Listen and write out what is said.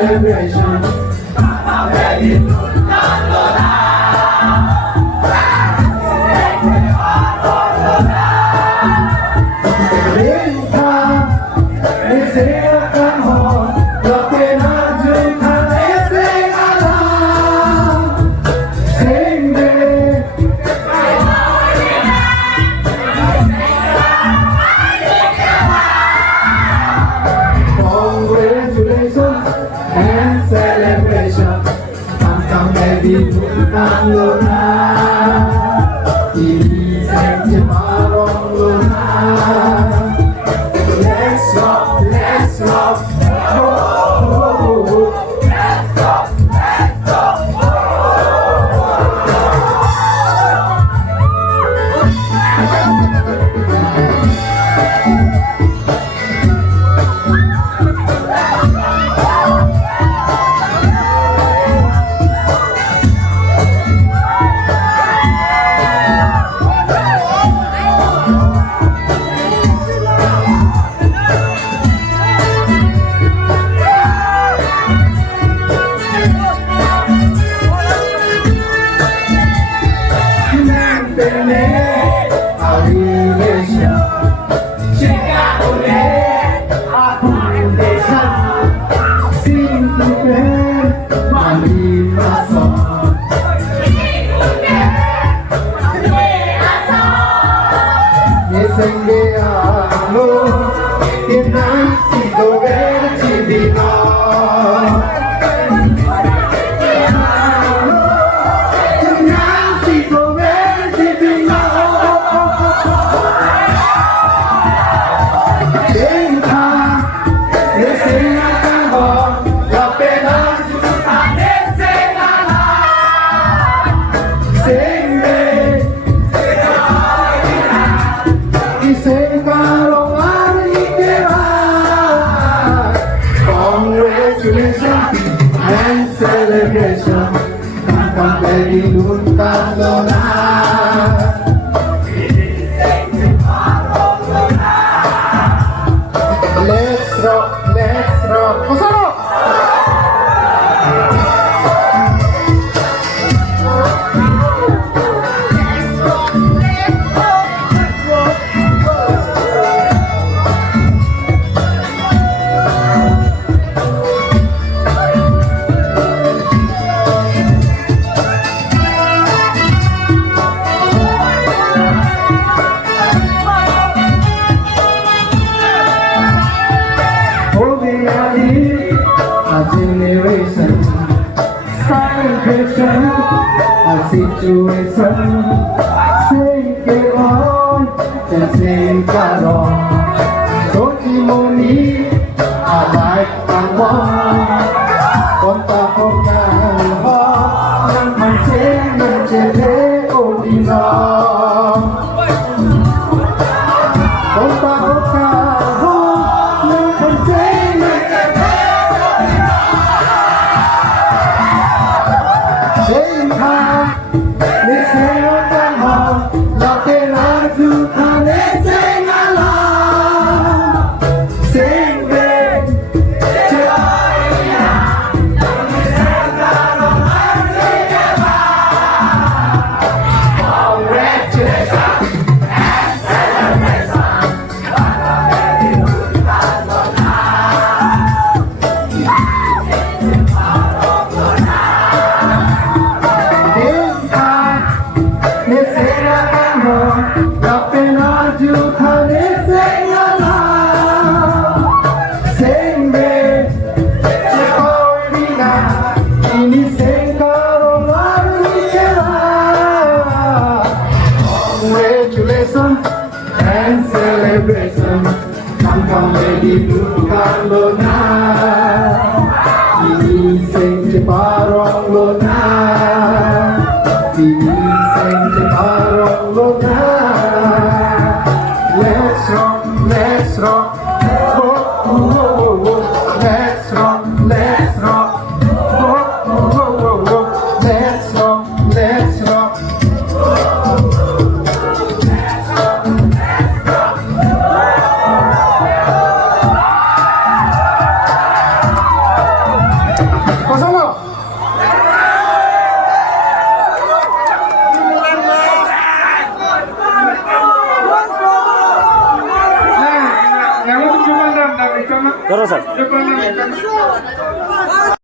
celebration. And celebration, come baby, putang luna, iisip niya parang luna. Let's rock, let's rock, oh, oh, oh. Let's rock, let's rock, oh, and celebration, come baby, nunca lona. Let's rock, let's rock. Kosano? A generation, celebration, a situation, sing it on, and sing it on. Don't you know me? I like the one. Konta konta ho, nang manche odino. Konta konta ho, nang manche. And celebration, come baby, bukan lona. Ini sing parong lona, ini sing parong lona. Let's rock, let's rock, oh, oh, oh, oh. Let's rock, let's rock, oh, oh, oh, oh. Let's rock, let's rock. जरा sir ते पण नाही का?